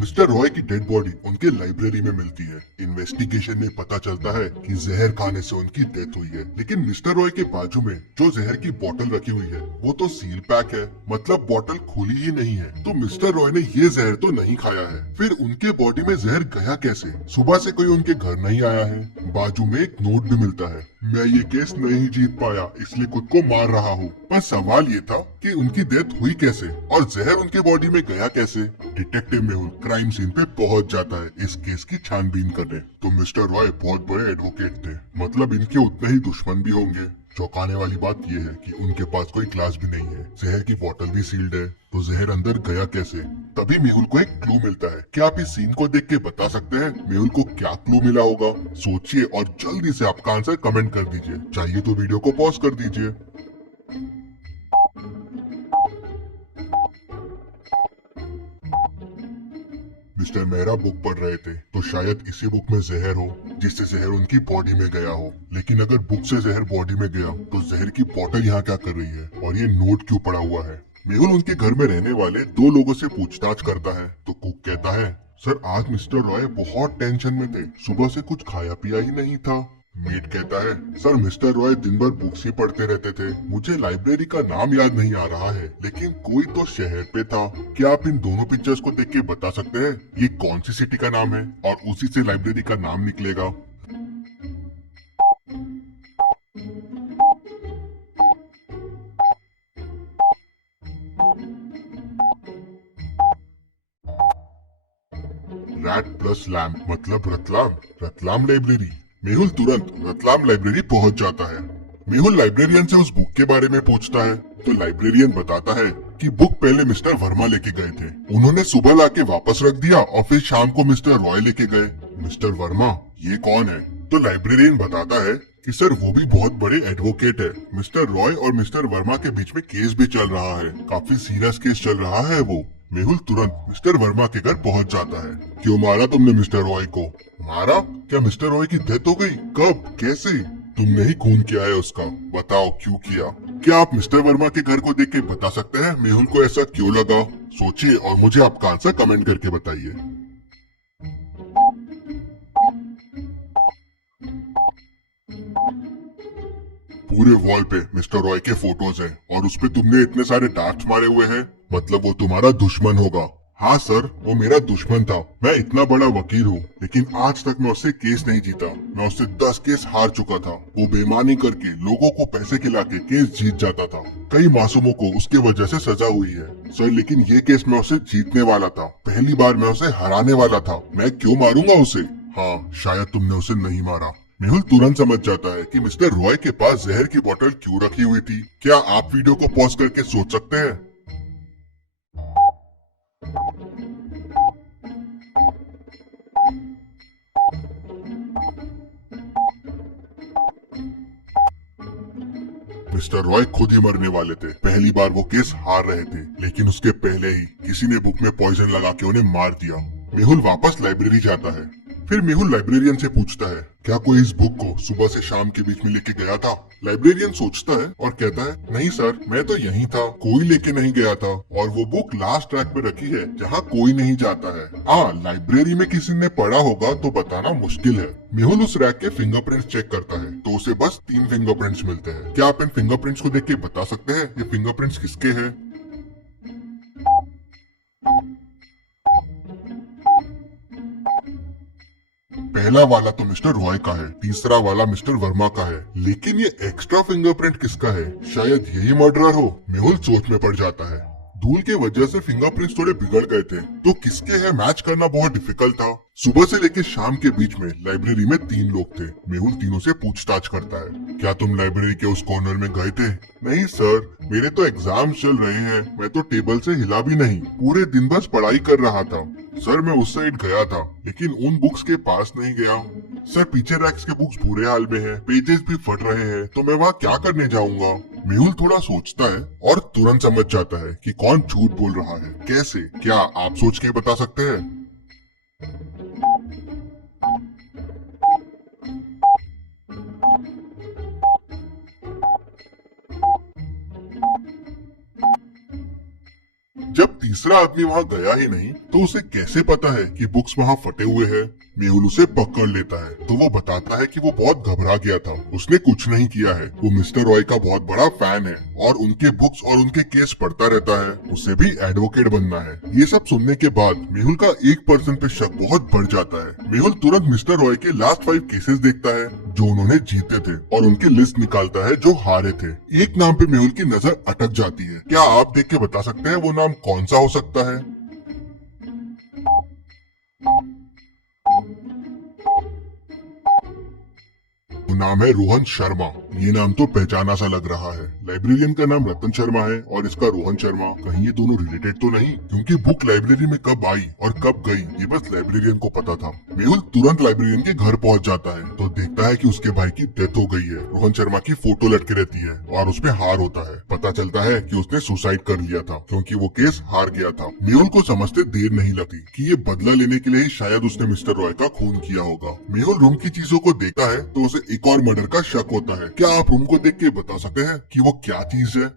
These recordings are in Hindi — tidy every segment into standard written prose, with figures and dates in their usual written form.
मिस्टर रॉय की डेड बॉडी उनके लाइब्रेरी में मिलती है। इन्वेस्टिगेशन में पता चलता है कि जहर खाने से उनकी डेथ हुई है, लेकिन मिस्टर रॉय के बाजू में जो जहर की बोतल रखी हुई है वो तो सील पैक है, मतलब बोतल खुली ही नहीं है। तो मिस्टर रॉय ने ये जहर तो नहीं खाया है। फिर उनके बॉडी में जहर गया कैसे? सुबह से कोई उनके घर नहीं आया है। बाजू में एक नोट भी मिलता है, मैं ये केस नहीं जीत पाया इसलिए खुद को मार रहा हूँ। पर सवाल ये था कि उनकी डेथ हुई कैसे और जहर उनके बॉडी में गया कैसे। डिटेक्टिव मेहुल क्राइम सीन पे पहुंच जाता है इस केस की छानबीन करने। तो मिस्टर रॉय बहुत बड़े एडवोकेट थे, मतलब इनके उतने ही दुश्मन भी होंगे। चौंकाने वाली बात यह है कि उनके पास कोई ग्लास भी नहीं है, जहर की बोतल भी सील्ड है, तो जहर अंदर गया कैसे? तभी मेहुल को एक क्लू मिलता है। क्या आप इस सीन को देख के बता सकते हैं मेहुल को क्या क्लू मिला होगा? सोचिए और जल्दी से आपका आंसर कमेंट कर दीजिए। चाहिए तो वीडियो को पॉज कर दीजिए। मिस्टर मेहरा बुक पढ़ रहे थे, तो शायद इसी बुक में जहर हो जिससे जहर उनकी बॉडी में गया हो। लेकिन अगर बुक से जहर बॉडी में गया तो जहर की बोतल यहाँ क्या कर रही है और ये नोट क्यों पड़ा हुआ है? मेहुल उनके घर में रहने वाले दो लोगों से पूछताछ करता है तो कुक कहता है, सर आज मिस्टर रॉय बहुत टेंशन में थे, सुबह से कुछ खाया पिया ही नहीं था। मीट कहता है, सर मिस्टर रॉय दिन भर बुक्स ही पढ़ते रहते थे, मुझे लाइब्रेरी का नाम याद नहीं आ रहा है, लेकिन कोई तो शहर पे था। क्या आप इन दोनों पिक्चर्स को देख के बता सकते हैं ये कौन सी सिटी का नाम है और उसी से लाइब्रेरी का नाम निकलेगा? रैट प्लस लैम्प मतलब रतलाम। रतलाम लाइब्रेरी। मेहुल तुरंत रतलाम लाइब्रेरी पहुंच जाता है। मेहुल लाइब्रेरियन से उस बुक के बारे में पूछता है तो लाइब्रेरियन बताता है कि बुक पहले मिस्टर वर्मा लेके गए थे, उन्होंने सुबह लाके वापस रख दिया और फिर शाम को मिस्टर रॉय लेके गए। मिस्टर वर्मा ये कौन है? तो लाइब्रेरियन बताता है कि सर वो भी बहुत बड़े एडवोकेट है। मिस्टर रॉय और मिस्टर वर्मा के बीच में केस भी चल रहा है, काफी सीरियस केस चल रहा है वो। मेहुल तुरंत मिस्टर वर्मा के घर पहुंच जाता है। क्यों मारा तुमने मिस्टर रॉय को? मारा? क्या मिस्टर रॉय की डेथ हो गई? कब? कैसे? तुमने ही खून किया है उसका, बताओ क्यों किया? क्या आप मिस्टर वर्मा के घर को देख के बता सकते हैं मेहुल को ऐसा क्यों लगा? सोचिए और मुझे आपका आंसर कमेंट करके बताइए। पूरे वॉल पे मिस्टर रॉय के फोटोज हैं और उसपे तुमने इतने सारे डार्ट्स मारे हुए हैं, मतलब वो तुम्हारा दुश्मन होगा। हाँ सर, वो मेरा दुश्मन था। मैं इतना बड़ा वकील हूँ, लेकिन आज तक मैं उससे केस नहीं जीता। मैं उससे 10 केस हार चुका था। वो बेईमानी करके लोगों को पैसे खिला के केस जीत जाता था। कई मासूमों को उसके वजह से सजा हुई है सर, लेकिन ये केस मैं उसे जीतने वाला था। पहली बार मैं उसे हराने वाला था। मैं क्यों मारूंगा उसे? हाँ, शायद तुमने उसे नहीं मारा। मेहुल तुरंत समझ जाता है कि मिस्टर रॉय के पास जहर की बोतल क्यों रखी हुई थी। क्या आप वीडियो को पॉज करके सोच सकते हैं? मिस्टर रॉय खुद ही मरने वाले थे। पहली बार वो केस हार रहे थे, लेकिन उसके पहले ही किसी ने बुक में पॉइजन लगा के उन्हें मार दिया। मेहुल वापस लाइब्रेरी जाता है। फिर मेहुल लाइब्रेरियन से पूछता है, क्या कोई इस बुक को सुबह से शाम के बीच में लेके गया था? लाइब्रेरियन सोचता है और कहता है, नहीं सर, मैं तो यहीं था, कोई लेके नहीं गया था। और वो बुक लास्ट रैक पे रखी है जहाँ कोई नहीं जाता है। हाँ, लाइब्रेरी में किसी ने पढ़ा होगा तो बताना मुश्किल है। मेहुल उस रैक के फिंगरप्रिंट्स चेक करता है तो उसे बस 3 फिंगरप्रिंट्स मिलते हैं। क्या आप इन फिंगरप्रिंट्स को देख के बता सकते हैं ये फिंगरप्रिंट्स किसके हैं? पहला वाला तो मिस्टर रॉय का है, तीसरा वाला मिस्टर वर्मा का है, लेकिन ये एक्स्ट्रा फिंगरप्रिंट किसका है? शायद यही मर्डरर हो। मेहुल सोच में पड़ जाता है। धूल के वजह से फिंगरप्रिंट्स थोड़े बिगड़ गए थे, तो किसके है मैच करना बहुत डिफिकल्ट था। सुबह से लेकर शाम के बीच में लाइब्रेरी में 3 लोग थे। मेहुल तीनों से पूछताछ करता है, क्या तुम लाइब्रेरी के उस कॉर्नर में गए थे? नहीं सर, मेरे तो एग्जाम चल रहे हैं, मैं तो टेबल से हिला भी नहीं, पूरे दिन बस पढ़ाई कर रहा था। सर मैं उस साइड गया था, लेकिन उन बुक्स के पास नहीं गया। सर पीछे रैक्स के बुक्स बुरे हाल में हैं, पेजेस भी फट रहे हैं, तो मैं वहाँ क्या करने जाऊंगा? मेहुल थोड़ा सोचता है और तुरंत समझ जाता है कि कौन झूठ बोल रहा है। कैसे? क्या आप सोच के बता सकते हैं? जब तीसरा आदमी वहाँ गया ही नहीं तो उसे कैसे पता है कि बुक्स वहाँ फटे हुए हैं? मेहुल उसे पकड़ लेता है तो वो बताता है कि वो बहुत घबरा गया था, उसने कुछ नहीं किया है। वो मिस्टर रॉय का बहुत बड़ा फैन है और उनके बुक्स और उनके केस पढ़ता रहता है, उसे भी एडवोकेट बनना है। ये सब सुनने के बाद मेहुल का एक पर्सन पे शक बहुत बढ़ जाता है। मेहुल तुरंत मिस्टर रॉय के लास्ट 5 केसेस देखता है जो उन्होंने जीते थे और उनकी लिस्ट निकालता है जो हारे थे। एक नाम पे मेहुल की नजर अटक जाती है। क्या आप देख के बता सकते हैं वो नाम कौन सा हो सकता है? वो नाम है रोहन शर्मा। ये नाम तो पहचाना सा लग रहा है। लाइब्रेरियन का नाम रतन शर्मा है और इसका रोहन शर्मा। कहीं ये दोनों रिलेटेड तो नहीं? क्योंकि बुक लाइब्रेरी में कब आई और कब गई ये बस लाइब्रेरियन को पता था। मेहुल तुरंत लाइब्रेरियन के घर पहुंच जाता है तो देखता है कि उसके भाई की डेथ हो गई है। रोहन शर्मा की फोटो लटकी रहती है और उसपे हार होता है। पता चलता है कि उसने सुसाइड कर लिया था क्योंकि वो केस हार गया था। मेहुल को समझते देर नहीं लगती कि ये बदला लेने के लिए ही शायद उसने मिस्टर रॉय का खून किया होगा। मेहुल रूम की चीजों को देखता है तो उसे एक और मर्डर का शक होता है। क्या आप रूम को देख के बता सकते हैं कि वो क्या चीज है?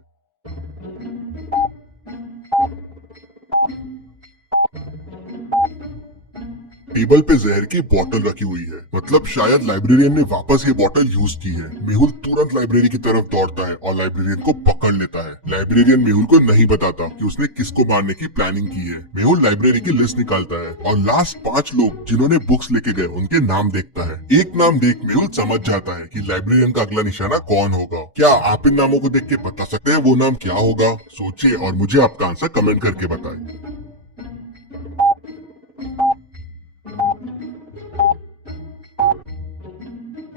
टेबल पे जहर की बोतल रखी हुई है, मतलब शायद लाइब्रेरियन ने वापस ये बोतल यूज की है। मेहुल तुरंत लाइब्रेरी की तरफ दौड़ता है और लाइब्रेरियन को पकड़ लेता है। लाइब्रेरियन मेहुल को नहीं बताता कि उसने किसको मारने की प्लानिंग की है। मेहुल लाइब्रेरी की लिस्ट निकालता है और लास्ट 5 लोग जिन्होंने बुक्स लेके गए उनके नाम देखता है। एक नाम देख मेहुल समझ जाता है कि लाइब्रेरियन का अगला निशाना कौन होगा। क्या आप इन नामों को देख के बता सकते हैं वो नाम क्या होगा? सोचिए और मुझे आपका आंसर कमेंट करके बताएं।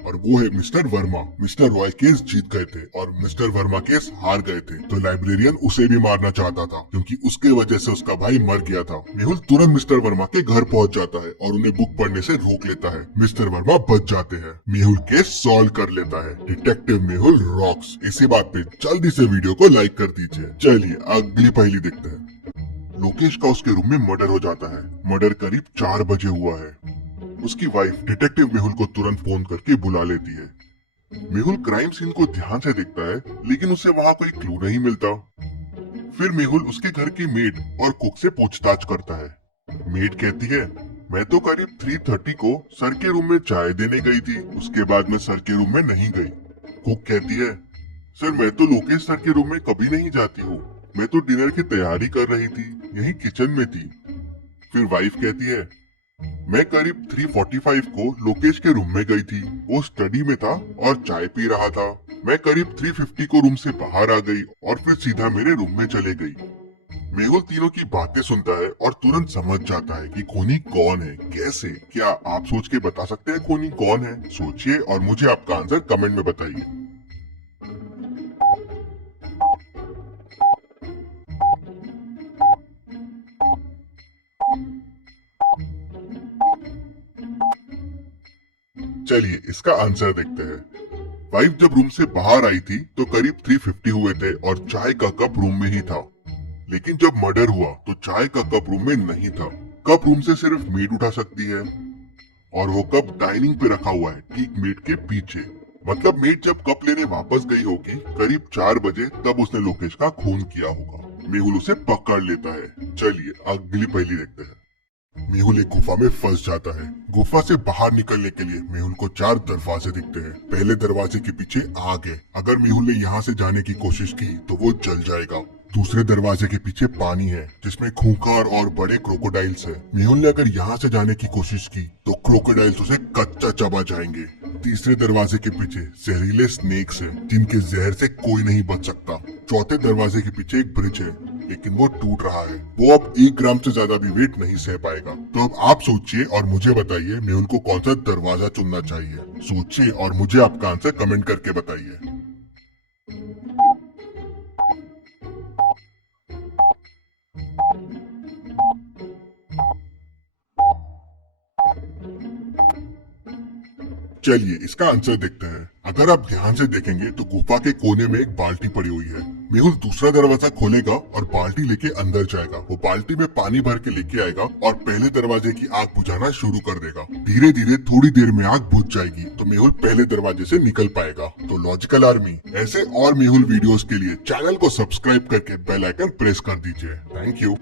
और वो है mister Verma. Mister Roy case जीत गए थे और मिस्टर वर्मा केस हार गए थे, तो लाइब्रेरियन उसे भी मारना चाहता था क्योंकि उसके वजह से उसका भाई मर गया था। मेहुल तुरंत मिस्टर वर्मा के घर पहुंच जाता है और उन्हें बुक पढ़ने से रोक लेता है। मिस्टर वर्मा बच जाते हैं। मेहुल केस सॉल्व कर लेता है। Detective Mehul rocks. इसी बात पे जल्दी से वीडियो को लाइक कर दीजिए। चलिए अगली पहेली देखते हैं। लोकेश का उसके रूम में मर्डर हो जाता है। मर्डर करीब 4 बजे हुआ है। उसकी वाइफ डिटेक्टिव मेहुल को तुरंत फोन करके बुला लेती है। मेहुल क्राइम सीन को ध्यान से देखता है लेकिन उसे वहाँ कोई क्लू नहीं मिलता। फिर मेहुल उसके घर की मेड और कुक से पूछताछ करता है। मेड कहती है, मैं तो करीब 3:30 को सर के रूम में चाय देने गई थी, उसके बाद मैं सर के रूम में नहीं गई। कुक कहती है, सर मैं तो लोकेश सर के रूम में कभी नहीं जाती हूँ, मैं तो डिनर की तैयारी कर रही थी, यही किचन में थी। फिर वाइफ कहती है, मैं करीब 3:45 को लोकेश के रूम में गई थी, वो स्टडी में था और चाय पी रहा था। मैं करीब 3:50 को रूम से बाहर आ गई और फिर सीधा मेरे रूम में चले गई। मेहुल तीनों की बातें सुनता है और तुरंत समझ जाता है कि खूनी कौन है। कैसे? क्या आप सोच के बता सकते हैं खूनी कौन है? सोचिए और मुझे आपका आंसर कमेंट में बताइए। चलिए इसका आंसर देखते हैं। वाइफ जब रूम से बाहर आई थी तो करीब 3:50 हुए थे और चाय का कप रूम में ही था। लेकिन जब मर्डर हुआ तो चाय का कप रूम में नहीं था। कप रूम से सिर्फ मेड उठा सकती है और वो कप डाइनिंग पे रखा हुआ है, ठीक मेड के पीछे। मतलब मेड जब कप लेने वापस गई होगी करीब 4 बजे, तब उसने लोकेश का खून किया होगा। मेहुल उसे पकड़ लेता है। चलिए अगली पहेली देखते हैं। मेहुल एक गुफा में फंस जाता है। गुफा से बाहर निकलने के लिए मेहुल को 4 दरवाजे दिखते हैं। पहले दरवाजे के पीछे आग है। अगर मेहुल ने यहाँ से जाने की कोशिश की तो वो जल जाएगा। दूसरे दरवाजे के पीछे पानी है जिसमें खूंखार और बड़े क्रोकोडाइल्स है। मेहुल ने अगर यहाँ से जाने की कोशिश की तो क्रोकोडाइल्स उसे कच्चा चबा जाएंगे। तीसरे दरवाजे के पीछे जहरीले स्नेक्स हैं जिनके जहर से कोई नहीं बच सकता। चौथे दरवाजे के पीछे एक ब्रिज है लेकिन वो टूट रहा है। वो अब 1 ग्राम से ज्यादा भी वेट नहीं सह पाएगा। तो अब आप सोचिए और मुझे बताइए मेहुल को कौन सा दरवाजा चुनना चाहिए। सोचिए और मुझे आपका आंसर कमेंट करके बताइए। चलिए इसका आंसर देखते हैं। अगर आप ध्यान से देखेंगे तो गुफा के कोने में एक बाल्टी पड़ी हुई है। मेहुल दूसरा दरवाजा खोलेगा और बाल्टी लेके अंदर जाएगा। वो बाल्टी में पानी भर के लेके आएगा और पहले दरवाजे की आग बुझाना शुरू कर देगा। धीरे धीरे थोड़ी देर में आग बुझ जाएगी तो मेहुल पहले दरवाजे से निकल पाएगा। तो लॉजिकल आर्मी, ऐसे और मेहुल वीडियोस के लिए चैनल को सब्सक्राइब करके बेल आइकन प्रेस कर दीजिए। Thank you.